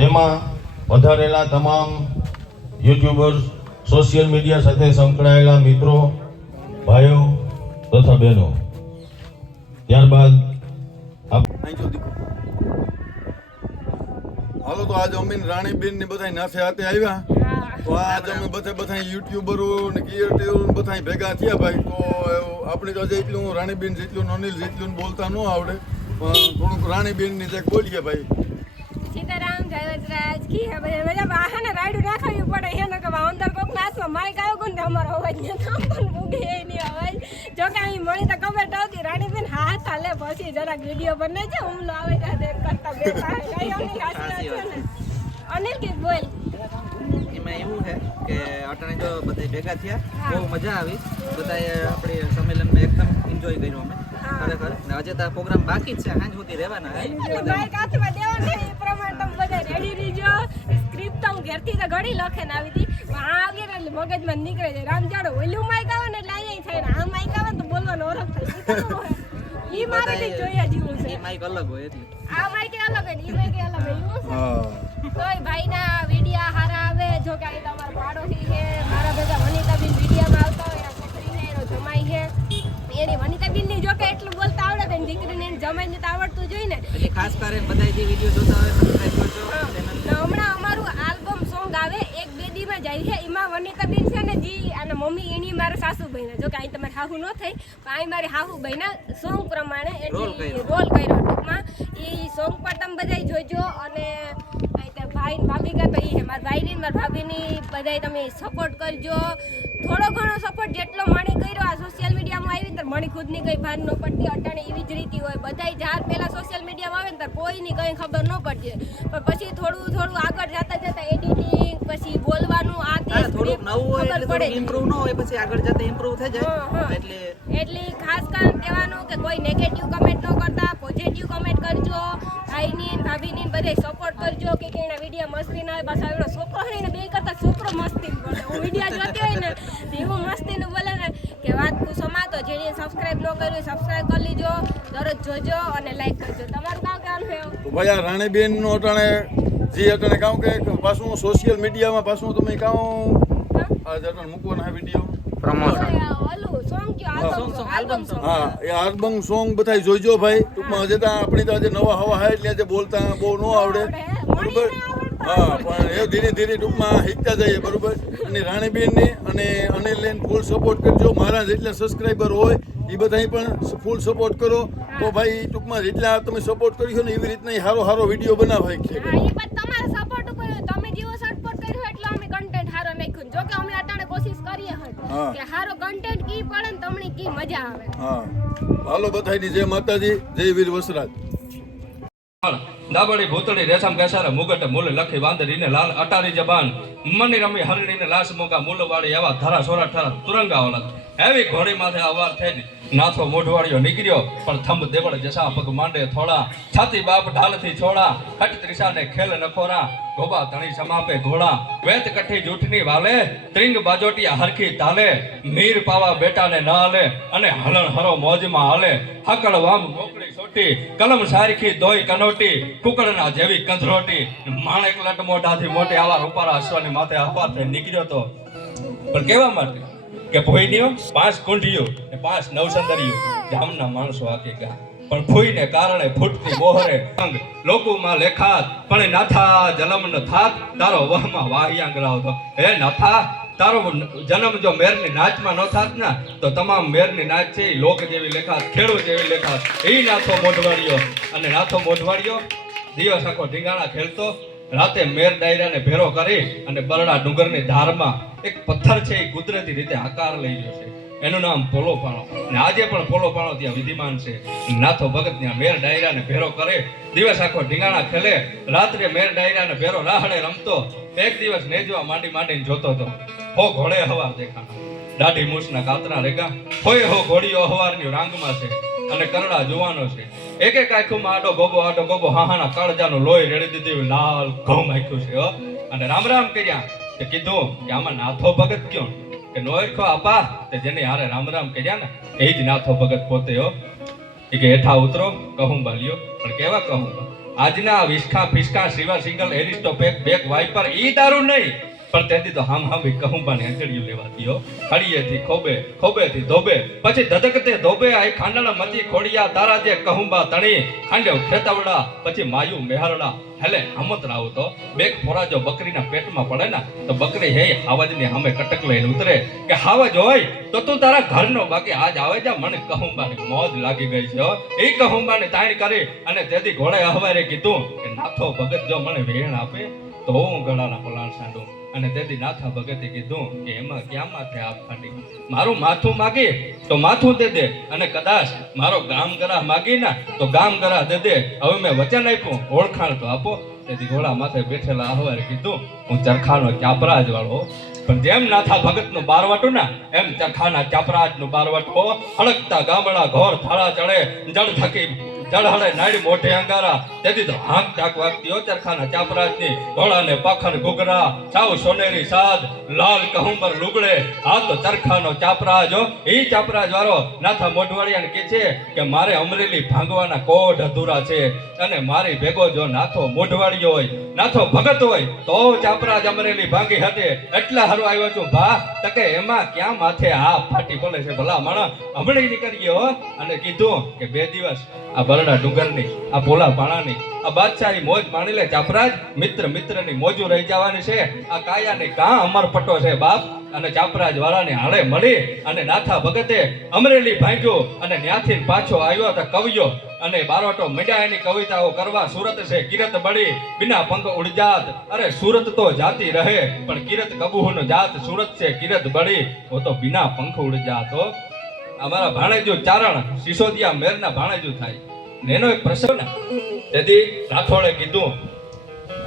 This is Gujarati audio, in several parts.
તેમાં વધારેલા તમામ યુટ્યુબર્સ, સોશિયલ મીડિયા સાથે સંકળાયેલા મિત્રો, ભાઈઓ તથા બહેનો, ત્યારબાદ હાલો તો આજ અમીન રાણીબેન ને બધા નાથે હાથે આવ્યા તો આજ અમે બધા યુટ્યુબરો ને ક્રિએટરો બધા ભેગા થયા ભાઈ. તો આપણે તો જેટલું રાણીબેન જેટલું અનિલ જેટલું બોલતા ન આવડે પણ થોડુંક રાણીબેન ની જે બોલીએ ભાઈ. સીતારામ જય વજરાજ કી હે ભાઈ બધા વાહન રાડું રાખાવી પડે હે ન કે અંદર કોક નાસમાં માઈક આવ્યો કોને અમારો અવાજ ન થાંભન ઉગે એની અવાજ જો કે અહીં મળી તો કમેન્ટ આવતી રાણીબેન હાથ હાલે પછી જરાક વિડિયો બને છે હુમલો આવે છે કરતા બે ભાઈ અનિલ કે બોલ. એમાં એવું છે કે અટાણે જો બધા ભેગા થયા બહુ મજા આવી. બધાએ આપણી સંમેલનમાં એકદમ એન્જોય કર્યો અમે ખરેખર. ને આજે તો પ્રોગ્રામ બાકી જ છે, સાંજ સુધી રહેવાના માઈક હાથમાં દેવાના એ પ્રમાણે તમે બધા રેડી રહીજો. સ્ક્રિપ્ટ તો હું ઘેરથી તો ઘણી લખીને આવી હતી પણ આ આવી ને એટલે મગજમાં નીકળે છે. રામજાડો ઓલું માઈક આવે ને એટલે અહીંયા થાય ને આ માઈક આવે તો બોલવાનો ઓરખ થાય. ઈ મારે જોયા જેવું છે. માઈક અલગ હોય એટલે આ માઈક અલગ હોય ને ઈ માઈક અલગ હોય એવું છે. તોય ભાઈના વિડિયા હારા આવે. જો કે આ તમારા પાડોશી છે મારા ભેગા વનિતાબેન વિડિયામાં આવતા હોય એના છોકરી છે એનો જમાઈ છે એની વનિતાબેનની જો કે એટલું બોલતા આવડે ને દીકરીને એને જમાઈને તો આવડતું જોઈએ ને એટલે ખાસ કરીને બધા જે વિડિયો જોતા હોય સબસ્ક્રાઇબ કરજો. હમણાં અમારું આલ્બમ સોંગ આવે 1-2 દીમાં જાય છે. એમાં વનિતાબેન છે ને જી અને મમ્મી એની મારા સાસુભાઈના જો કે અહીં તમારે હાહુ ન થઈ પણ અહીં મારી હાહુભાઈના સોંગ પ્રમાણે રોલ કર્યો ટૂંકમાં. એ સોંગ પર તમે બધા જોઈજો અને ભાઈ ભાભી કા તો એ છે મારા ભાઈની મારા ભાભીની બધાય તમે સપોર્ટ કરજો. થોડો ઘણો સપોર્ટ જેટલો મણી કર્યો આ સોશિયલ મીડિયામાં આવી ત્યારે મણી ખુદની કંઈ ભાન ન પડતી. અટાણે એવી જ રીતિ હોય બધાય જાર પહેલાં સોશિયલ મીડિયામાં આવે ને ત્યારે કોઈની કંઈ ખબર ન પડતી પણ પછી થોડું આગળ જતા એડિટિંગ પછી બોલવાનું આ તે થોડુંક નવું હોય એટલે થોડું ઇમ્પ્રૂવ ન હોય પછી આગળ જતા ઇમ્પ્રૂવ થઈ જાય. એટલે ખાસ કરીને કહેવાનું કે કોઈ નેગેટિવ કમેન્ટ ન કરતા પોઝિટિવ કમેન્ટ કરજો. ભાઈની ભાભીની બધે સપોર્ટ કરજો કે એના વિડીયો મસ્તી ના હોય. બસ એનો છોકરો હોય ને બે કરતા છોકરો મસ્તી બોલે. હું વિડીયો જોતી હોય ને એવું મસ્તીનું બોલે ને કે વાત પૂછોમાં. તો જેને સબસ્ક્રાઇબ ન કર્યું સબસ્ક્રાઇબ કરી લીજો, દરરોજ જોજો અને લાઈક કરજો. તમારું કામ કહેવાનું છે તો ભાઈ આ રાણીબેન નો અટાણે જે અટાણે કામ કે પાછું સોશિયલ મીડિયામાં પાછું તમે કામ આ અટાણે મૂકવાના વિડીયો એ આલ્બમ સોંગ બધા જોઈજો ભાઈ. ટૂંકમાં હજે આપણી તો આજે નવા હવા હે એટલે આજે બોલતા બહુ ન આવડે બરોબર. હા પણ એ ધીરે ધીરે ટૂંકમાં શીખતા જઈએ બરોબર. અને રાણીબેનને અને અનિલને ફૂલ સપોર્ટ કરજો. મારા જેટલા સબસ્ક્રાઈબર હોય એ બધા પણ ફૂલ સપોર્ટ કરો તો ભાઈ ટૂંકમાં જેટલા તમે સપોર્ટ કર્યો ને એવી રીતના સારો વિડીયો બનાવાય છે. જો કે અમે અટાણે કોશિશ કરીએ કે હારો કન્ટેન્ટ કી પડે ને તમને કી મજા આવે. હા હાલો બધાની જય માતાજી, જય વીર વસરાજ. દાબડી ભૂતળી રેશમ કેસારા મુગટ મૂલ લખી વાંદરીને લાલ અટારી જબાન મની રમી હરણીને લાશ મોગા મૂલવાળી એવા ધરા સોરા ઠરા તુરંગા ઓલત એવી ઘોડી માથે અવાર થઈ નાથો મોઢવાળીઓ નીકળ્યો પણ થંભ દેવળ જસા પગ માંડે થોડા છાતી બાપ ઢાલથી છોડા કટ ત્રિષાને ખેલ નખોરા ગોબા તણી સમાપે ઘોડા વેત કઠી જૂઠની વાલે ત્રિંગ બાજોટિયા હરખી તાલે મીર પાવા બેટાને ન હાલે અને હલણ હરો મોજમાં હાલે હકળ વામ મોકળી સોટી કલમ સારખી દોઈ કનોટી કુકડના જેવી કંધરોટી માણેક લટ મોઢાથી મોટે આવા રૂપારા અશ્વની માથે અપાર થઈ નીકળ્યો તો પણ કેવા માટે કે ભોયનીઓ 5 કુંઢીઓ ને 5 નવસંદરીઓ ગામના માણસો આકે ગયા પણ ભોયને કારણે ફૂટતી મોહરે અંગ લોકોમાં લેખાત પણ નાથા જન્મ ન થાત તારો વહમાં વાહિયાંગ રાવતો હે નાથા તારો જન્મ જો મેરની નાચમાં ન થાત ને તો તમામ મેરની નાચ છે લોક જેવી લેખાત ખેડૂત જેવી લેખાત એ નાથો મોઢવાડીઓ અને નાથો મોઢવાડીઓ દિવસ આખો ઢીંગાણા ખેલતો રાતે મેર ડાયરાને ભેરો કરી અને બરડા ડુંગરની ધારમાં એક પથ્થર છે એ કુદરતી રીતે આકાર લઈ ગયો છે. એનું નામ પોલો પાણો ને આજે પણ પોલો પાણો ત્યાં વિધિમાન છે. નાથો ભગત ત્યાં મેર ડાયરાને ભેરો કરે દિવસ આખો ઢીંગાણા ખેલે રાત્રે મેર ડાયરાને ભેરો રાહડે રમતો. એક દિવસ નેજવા માંડીને જોતો હતો હો ઘોડે હવાર દેખાણા દાઢી મૂછના કાતરા રેગા હોય હો ઘોડીઓ હવારની રાંગમાં છે અને કરડા જુવાનો છે. એક આંખમાં આડો ગોબો હાહાના કાળજાનું લોહી રેડી દીધી લાલ ઘઉં નાખ્યું છે અને રામ કર્યા તે કીધું કે આમાં નાથો ભગત ક્યો કે નોરખો આપા તે જેને હારે રામ કર્યા ને એ જ નાથો ભગત પોતે એ કે હેઠા ઉતરો કહુંબા લ્યો પણ કેવા કહુંબા આજના વિસ્કા ફિસ્કા શિવા સિંગલ એરિસ્ટો પેક બેક વાઇપર ઈ દારૂ નહીં, પણ તેથી તો હામ કહુંબાની અંજળિયું લેવાતી હો. હળીએથી ખોબે, ખોબેથી ધોબે, પછી ધધકતે ધોબે આઈ ખાંડણા મચી ખોડિયા તારા જે કહુંબા તણી ખાંડ્યો ખેતવડા, પછી માયુ મેહરડા હેલે હમત રાવ તો બેક ફોરા જો બકરીના પેટમાં પડે ને તો બકરી હે હાવજની સામે કટક લઈને ઉતરે કે હાવજ હોય તો તું તારા ઘરનો, બાકી આજ આવે જા મને કહુંબાની મોજ લાગી ગઈ છે હો. એ કહુંબાની તાણ કરી અને તેથી ઘોડે હવારે કીધું કે નાથો ભગત જો મને વેણ આપે તો હું ગળાના પલાણ સાંડું. અને તેથી નાથા ભગતે કીધું કે એમાં ક્યાં માથે આપ ફાટી, મારું માથું માગી તો માથું દે દે, અને કદાચ મારો ગામ ગરા માગી ના તો ગામ ગરા દે દે. હવે મેં વચન આપ્યું ઓળખાણ તો આપો. તેથી ઘોડા માથે બેઠેલા આહવારે કીધું હું ચરખાનો ચાપરાજ વાળો. પણ જેમ નાથા ભગત નું બારવાટું ના એમ ચરખાના ચાપરાજ નું બારવાટું હળકતા ગામડા ઘોર થાળા ચડે જળ થકી જળહળે નાડી મોઢે અંગારા. તેથી તો હાંક ટાક વાગતી હો ચરખાના ચાપરાજની. ઘોડાને પાખર ઘૂઘરા સાવ સોનેરી સાદ લાલ કહુંબર લુગડે. આ તો ચરખાનો ચાપરાજ હો. એ ચાપરાજ વાળો નાથા મોઢવાડિયાને કહે છે કે મારે અમરેલી ભાંગવાના કોઢ અધૂરા છે, અને મારી ભેગો જો નાથો મોઢવાડિયો હોય, નાથો ભગત હોય તો ચાપરાજ અમરેલી ભાંગી હટે. એટલા હારું આવ્યો છું ભા, તકે એમાં ક્યાં માથે આ ફાટી પડે છે ભલા માણસ. હમણાં નીકળી ગયો અને કીધું કે 2 દિવસ આ બરડા ડુંગરની આ પોલા પાણાની આ બાદશાહી મોજ માણી લે ચાપરાજ. મિત્રની મોજું રહી જવાની છે. આ કાયાને કાં અમર પટ્ટો છે બાપ. અને ચાપરાજ વાળાને હાલે મળી અને નાથા ભગતે અમરેલી ભાંગ્યો અને ત્યાંથી પાછો આવ્યો તો કવિયો અને બારોટો મીંડા એની કવિતાઓ કરવા. સુરત છે કિરત બળી બિના પંખ ઉડજાત. અરે સુરત તો જાતી રહે પણ કિરત કબૂહન જાત. સુરત છે કિરત બળી वो तो बिना पंख उड़ जातो. અમારા ભાણેજો ચારણ સિસોદિયા મેરના ભાણેજો થાય ને એનો એક પ્રસંગ ને તેથી રાઠોડે કીધું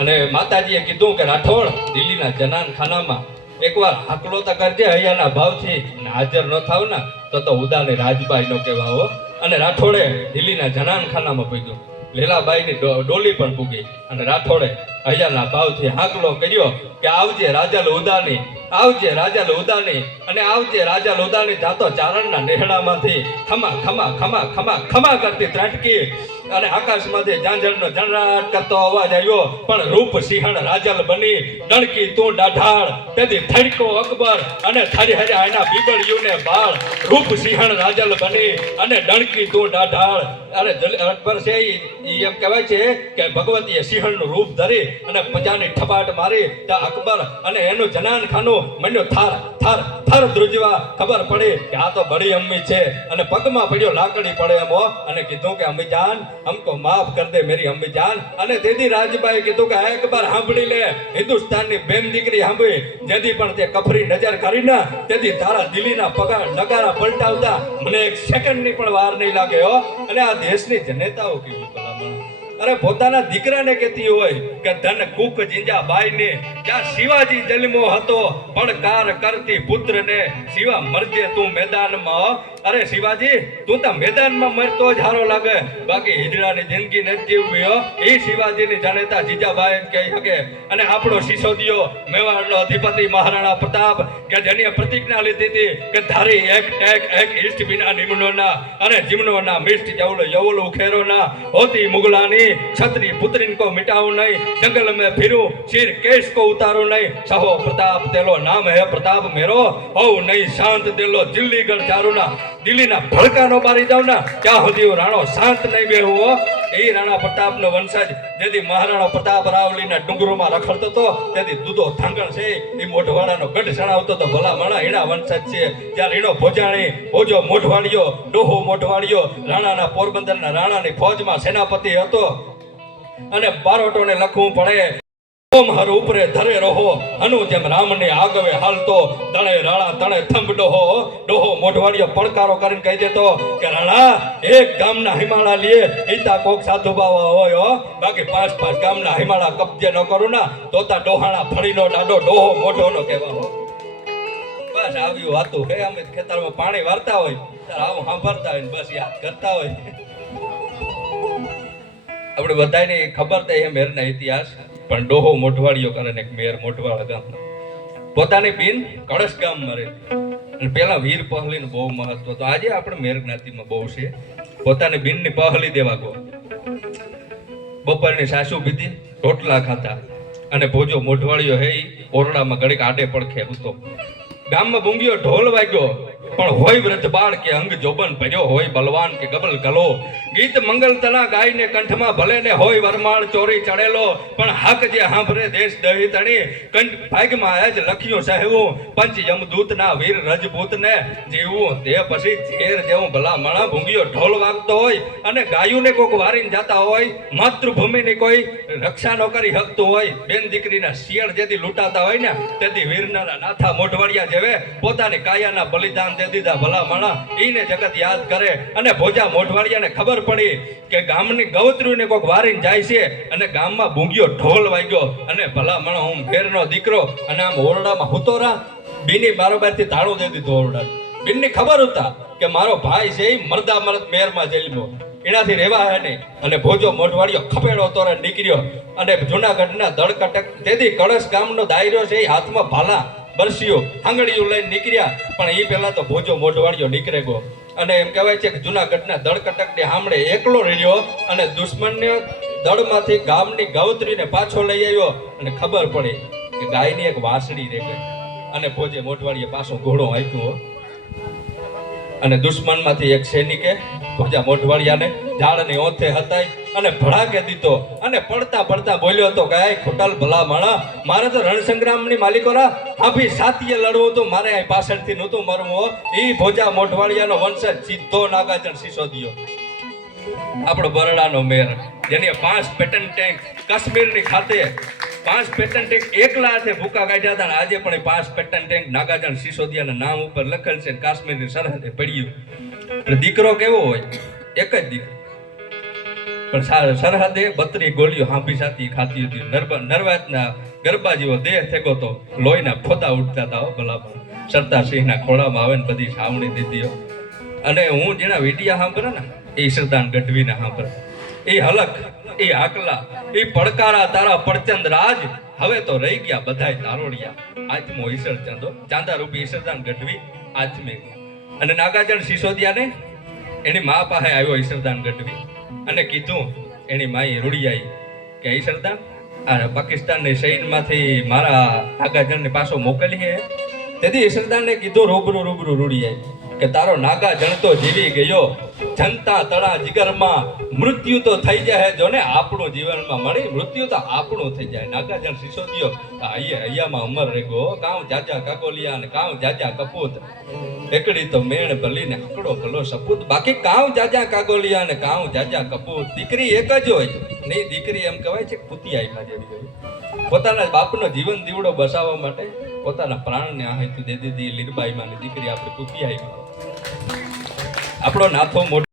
અને માતાજીએ કીધું કે રાઠોડ દિલ્હીના જનાન ખાનામાં એકવાર હાકલો તો કરજે હૈયાના ભાવથી, અને હાજર ન થાવ ને તો ઉદાને રાજબાઈ નો કહેવાઓ. અને રાઠોડે દિલ્હીના જનાન ખાનામાં પૂગ્યો. લીલાબાઈની ડોલી પણ પૂગી અને રાઠોડે હૈયાના ભાવથી હાકલો કર્યો કે આવજે રાજલ ઉદાની, આવજે રાજલ ઉદાની. અને આવજે રાજલ ઉદાની. જાતો ચારણના નેહડામાંથી ખમા ખમા ખમા ખમા ખમા કરતી ત્રાટકી અને આકાશમાંથી ઝાંઝરનો ઝણઝણાટ કરતો અવાજ આવ્યો. પણ રૂપ સિંહણ રાજલ બની ડણકી તું ડાઢાળ. તેથી થડકો અકબર અને થરી હર્યા એના બીબળિયુંને બાળ. રૂપ સિંહણ રાજલ બની અને ડણકી તું ડાઢાળ. અરે અકબર છે ઈ એમ કહેવાય છે કે ભગવતીએ સિંહણનું રૂપ ધરી અને પજાની ઠપાટ મારી તો અકબર અને એનું જનાન ખાનું મંડ્યો થાર થાર થાર ધ્રુજવા. ખબર પડી કે આ તો બડી અમ્મી છે અને પગમાં પડ્યો લાકડી પડે એમો અને કીધું કે અમ્મી જાન हमको माफ कर दे मेरी अम्मी जान. અને તેથી રાજબાઈ કીધું કે એકવાર સાંભળી લે હિન્દુસ્તાનની બેન દીકરી સાંભળી. જેથી પણ તે કફરી નજર કરીને તેથી તારા દિલ્હીના પગાર નગારા પલટાવતા મને 1 સેકન્ડની પણ વાર નહીં લાગે હો. અને આ દેશની જનતાઓ કેવી ભલામણ અરે પોતાના દીકરાને કહેતી હોય કે ધન કુક જીંજા બાઈને જ્યાં શિવાજી જન્મો હતો પડકાર કરતી પુત્રને શિવા મરજે તું મેદાનમાં. અરે શિવાજી તું તો મેદાનમાં મરતો જ હારો લાગે, બાકી હિજડાની જિંદગી નથી જીવવી હો. એ શિવાજીની જાણેતા જીજાબાઈ જ કહી શકે. અને આપણો સિસોદિયો મેવાડનો અધિપતિ મહારાણા પ્રતાપ કે જેની પ્રતિજ્ઞા લીધી હતી કે ધારી એક એક એક ઈષ્ટ વિના નિમણોના અને જીમનોના મિષ્ટ જવલો યવલો ઉખેરોના હોતી મુગલાની छतरी पुत्रिन को मिटाऊं नहीं, जंगल में फिरूं सिर केश को उतारूं नहीं. सहो प्रताप तेलो नाम है प्रताप मेरो, हो नहीं शांत दिलो दिल्लीगढ़ चारू ना. दिल्ली ना भड़का नो मारी जाऊ ना क्या होती राणो शांत नहीं बेहू हो. એ રાણા પ્રતાપનો વંશજ જેથી મહારાણા પ્રતાપ રાવલીના ડુંગરોમાં રખડતો હતો તેથી દૂધો થાંગણ છે એ મોઢવાડાનો ગઢ સણાવતો તો ભલા માણા એના વંશજ છે. જ્યાં રીણો ભોજાણી ભોજો મોઢવાડિયો ડોહો મોઢવાડિયો રાણાના પોરબંદરના રાણાની ફૌજમાં સેનાપતિ હતો અને બારોટોને લખવું પડે ઓમ હર ઉપરે ધરે રહો હનુ જેમ રામને આગવે હાલતો તણે રાણા તણે થંભ ડોહો. ડોહો મોઢવાડિયો પડકારો કરીને કહી દેતો કે રાણા એક ગામના હિમાળા લીએ ઈતા કોક સાધુ બાવા હોય હો, બાકી 5 ગામના હિમાળા કબજે ન કરું ના તો તા ડોહાણા ફળીનો ડાડો ડોહો મોઢોનો કહેવા હો. બસ આવ્યું હતું હે. અમે ખેતરમાં પાણી વારતા હોય ત્યારે આવું સાંભળતા હોય બસ યાદ કરતા હોય. આપણે બધાને ખબર થાય એ મેરના ઇતિહાસ. પણ ડોહો મોઢવાડિયો કરે ને એક મેર મોઢવાડા ગામનો પોતાની બેન કળશ ગામમાં રહેતી. અને પેલા વીર પહલીનું બહુ મહત્વ તો આજે આપણે મેર જ્ઞાતિમાં બહુ છે. પોતાની બેનની પહલી દેવા ગો બપોરની સાસુ પીધી, રોટલા ખાતા, અને ભોજો મોઢવાળીઓ હે ઈ ઓરડામાં ઘડીક આડે પડખે હતો. ગામમાં બુંગીયો ઢોલ વાગ્યો, પણ હોય વ્રત બાળ કે અંગ જોબન ભર્યો હોય બલવાન કે ગબલ ગલો, ગીત મંગલ તના ગાયને કંઠમાં ભલે ને હોય વરમાળ ચોરી ચડેલો, પણ હક જે સાંભળે દેશ દહી તણી કંઠ ભાગમાં આજ લખ્યું સહેવું, પંચ યમદૂતના વીર રજપૂતને જીવવું તે પછી ઝેર જેવું ભલા મણા. ભૂંગીયો ઢોલ વાગતો હોય અને ગાયુંને કોક વારીને જાતા હોય, માતૃભૂમિની કોઈ રક્ષા ન કરી શકતું હોય, બેન દીકરીના શિયળ જેથી લૂંટાતા હોય ને તેથી વીરના નાથા મોઢવાડિયા જેવે પોતાની કાયાના બલિદાન દે દીધા ભલા માણા. ઈને જગત યાદ કરે અને ભોજા મોઢવાડિયાને ખબર પડી કે ગામની ગૌત્રીને કોક વારીને જાય છે, અને ગામમાં બુંગીયો ઢોલ વાગ્યો, અને ભલા માણા હું ઘેરનો દીકરો અને આમ ઓરડામાં હુતોરા બીની બારોબારથી તાળું દે દીધું ઓરડા. બીનની ખબર હતા કે મારો ભાઈ છે એ મરદા મરદ મેરમાં જેલમાં, એનાથી રહેવા હે નહીં. અને ભોજો મોઢવાડિયો ખપેડો તોરે નીકળ્યો અને જુનાગઢના દળકટક તેથી કળશ ગામનો દાયરો છે એ હાથમાં ભાલા બરસીઓ આંગળીઓ લઈને નીકળ્યા. પણ એ પહેલા તો ભોજો મોઢવાડિયો નીકળે ગયો, અને એમ કહેવાય છે કે જુનાગઢના દળકટકની સાંભળે એકલો રહ્યો, અને દુશ્મનને દળમાંથી ગામની ગૌત્રીને પાછો લઈ આવ્યો, અને ખબર પડી કે ગાયની એક વાસળી રહી ગઈ, અને ભોજે મોઢવાડીએ પાછો ઘોડો આપ્યો, અને દુશ્મનમાંથી એક સૈનિકે ભોજા મોઢવાડિયાને ઝાડની ઓથે હતાઈ અને ભડાકે દીધો, અને પડતા પડતા બોલ્યો હતો કે આ ખોટાલ ભલા માણા, મારે તો રણસંગ્રામની માલિકોરા આભી સાથીએ લડવું હતું, મારે અહીં પાછળથી નહોતું મરવું. ઈ ભોજા મોઢવાડિયાનો વંશજ સીધો નાગાજણ સિસોદિયો, આપણો બરડાનો મેર, જેની 5 પેટન ટેન્ક કાશ્મીરની ખાતે 5 પેટન ટેન્ક એકલા હાથે ભૂકા કાઢ્યા હતા, અને આજે પણ 5 પેટન ટેન્ક નાગાજણ સિસોદિયાના નામ ઉપર લખેલ છે. કાશ્મીરની સરહદે પડ્યું. દીકરો કેવો હોય? એક જ દીકરો, પણ સરહદે 32 ગોળીઓ હાંભી સાથી ખાતી હતી. નરવાતના ગરબા જેવો દેહ થેગો તો લોહીના ફોતા ઉઠતા હતા ભલામાં. સરદાર સિંહના ખોળામાં આવે ને બધી સાવણી દીધીઓ. અને હું જેના વિડિયા સાંભળે ને એ ઈશરદાન ગઢવીના સાંભળે, એ હલક, એ આકલા, એ પડકારા તારા પડચંદ રાજ, હવે તો રહી ગયા બધાય તારોડિયા. આત્મો ઈશર ચંદો ચાંદા રૂપી ઈશરદાન ગઢવી આત્મે. અને નાગાજણ સિસોદિયાને એની મા પાસે આવ્યો ઈશરદાન ગઢવી, અને કીધું એની માઈ રૂડિયાઈ કે ઈશરદાન આ પાકિસ્તાનની સૈન્યમાંથી મારા નાગાજણને પાછો મોકલી હે. તેથી ઈશરદાનને કીધું રૂબરૂ રૂડિયાઈ કે તારો નાગાજણ તો જીવી ગયો, જનતા તળા જીગરમાં મૃત્યુ તો થઈ જાય જો ને આપણું જીવનમાં મળી, મૃત્યુ તો આપણું થઈ જાય. નાગાજણ સિસોદિયો હૈયામાં અમર રેગો, કાઉ જાજા કાગોલિયા ને કાઉ જાજા કપૂત, એકડી તો મેણ ભલીને હકડો ભલો સપૂત, બાકી કાઉ જાજા કાગોલિયા ને કાઉ જાજા કપૂત. દીકરી એક જ હોય, નહીં દીકરી એમ કહેવાય છે પુતિયાઈમાં જેવી હોય. પોતાના બાપનો જીવન દીવડો બસાવવા માટે પોતાના પ્રાણને આહુતિ દે દીધી લીરબાઈમાંની દીકરી આપણે પુતિયાઈમાં. આપણો નાથો મોટો